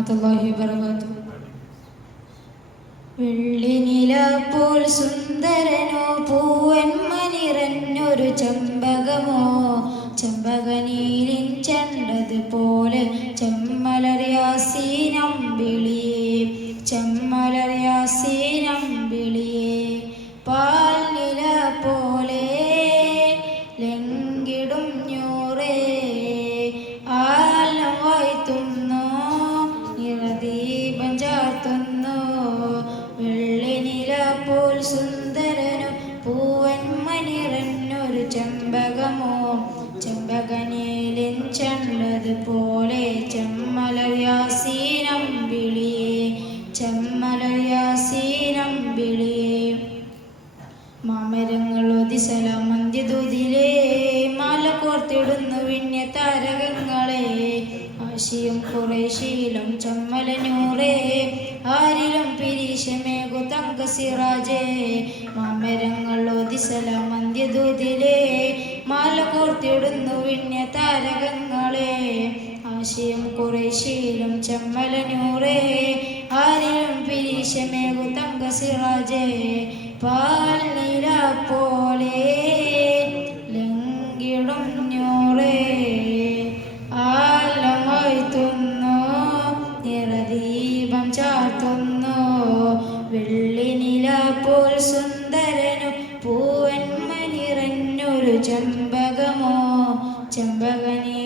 വറഹ്മത്തുള്ളാഹി വബറകാതുഹു. വെള്ളിനില പോൽ സുന്ദരനോ പൂവന്മ നിറഞ്ഞൊരു ചെമ്പകമോ ചെമ്പകനീലിൻ ചെണ്ടതുപോലെ ചെമ്മലറിയാസീനമ്പിളിയേ ചെമ്മലറിയാസീനമ്പിളിയേ പാൽനില പോലെ ലംഘിടും ഞൂറേ ആലം വായ്ത്തുന്നു നിറദീപം ചാർത്തുന്നു വെള്ളിനില പോൽ സുന്ദരനും പൂവന്മ നിറഞ്ഞൊരു ചെമ്പകമോ ചെമ്പകനീലിൻ ചെണ്ടതുപോലെ ചെമ്മലറിയാസീനമ്പിളിയേ ചെമ്മലറിയാസീനമ്പിളിയേ മാമരങ്ങൾ ഒതിസലാം മന്ത്യദൂതിലേ മാല കോർത്തിടുന്നു വിണ്യ താരകങ്ങളെ ആശിയും കുറേശീലം ചമ്മലനൂറേ ആരിലും പിരീശമേകു തങ്ക സിറാജേ മാമരങ്ങൾ ഒതിസലാം മന്ത്യദൂതിലേ മാല കോർത്തിടുന്നു വിണ്യ താരകങ്ങളെ ആശിയും കുറേശീലം ചമ്മലനൂറേ ആരിലും പിരീശമേകു തങ്ക സിറാജേ പാൽനില പോലെ ലംഘിടും ഞൂറേ ആലം വായ്ത്തുന്നു നിറദീപം ചാർത്തുന്നു വെള്ളിനില പോൽ സുന്ദരനും പൂവന്മ നിറഞ്ഞൊരു ചെമ്പകമോ ചെമ്പകനി